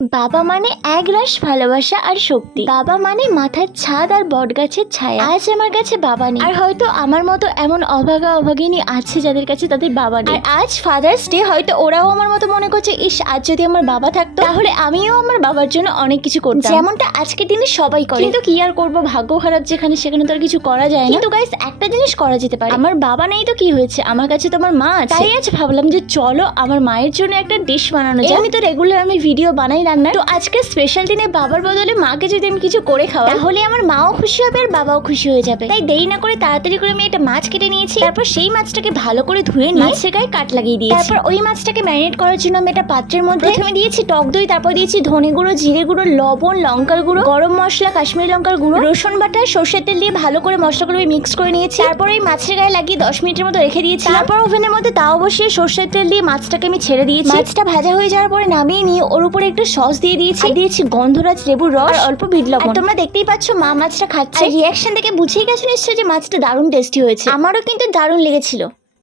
বাবা মানে একরাশ ভালোবাসা আর শক্তি। বাবা মানে মাথার ছাদ আর বটগাছের ছায়া। আজ আমার কাছে বাবা নেই, আর হয়তো আমার মতো এমন অভাগা অভাগিনী আছে যাদের কাছে তাদের বাবা নেই। আর আজ ফাদার্স ডে, হয়তো ওরাও আমার মতো মনে করছে, ইস আজ যদি আমার বাবা থাকতো তাহলে আমিও আমার বাবার জন্য অনেক কিছু করতাম, যেমনটা আজকের দিনে সবাই করে। কিন্তু কি আর করবো, ভাগ্য খারাপ যেখানে সেখানে তো আর কিছু করা যায় না। কিন্তু গাইস, একটা জিনিস করা যেতে পারে। আমার বাবা নেই তো কি হয়েছে, আমার কাছে তো আমার মা আছে। তাই আজ ভাবলাম যে চলো আমার মায়ের জন্য একটা ডিশ বানানো যায়। আমি তো রেগুলার আমি ভিডিও বানাই রান্নার, তো আজকে স্পেশাল দিনে বাবার বদলে মাকে যদি আমি কিছু করে খাওয়াই তাহলে আমার মাও খুশি হবে আর বাবাও খুশি হয়ে যাবে। তাই দেরি না করে তাড়াতাড়ি করে আমি একটা মাছ কেটে নিয়েছি। তারপর সেই মাছটাকে ভালো করে ধুয়ে নিয়ে মাছের গায়ে কাট লাগিয়ে দিয়েছি। তারপর ওই মাছটাকে ম্যারিনেট করার জন্য আমি একটা পাত্রের মধ্যে প্রথমে দিয়েছি টক দই, তারপর দিয়েছি ধনে গুঁড়ো, জিরে গুঁড়ো, লবণ, লঙ্কার গুঁড়ো, গরম মশলা, কাশ্মীরি লঙ্কার গুঁড়ো, রসুন বাটা, সর্ষের তেল দিয়ে ভালো করে মশলাগুলো মিক্স করে নিয়েছি। তারপর এই মাছের গায়ে লাগিয়ে 10 মিনিটের মতো রেখে দিয়েছি। তারপর ওভেনের মধ্যে তাও বসিয়ে সর্ষের তেল দিয়ে মাছটাকে আমি ছেড়ে দিয়েছি। মাছটা ভাজা হয়ে যাওয়ার পরে নামিয়ে নিয়ে ওর উপরে একটু সস দিয়ে দিয়েছি, দিয়েছি গন্ধরাজ লেবুর রস আর অল্প বিট লবণ। তোমরা দেখতেই পাচ্ছ মা মাছটা খাচ্ছে, রিয়াকশন দেখে বুঝেই গেছো নিশ্চয়ই যে মাছটা দারুণ টেস্টি হয়েছে। আমারও কিন্তু দারুণ লেগেছিল।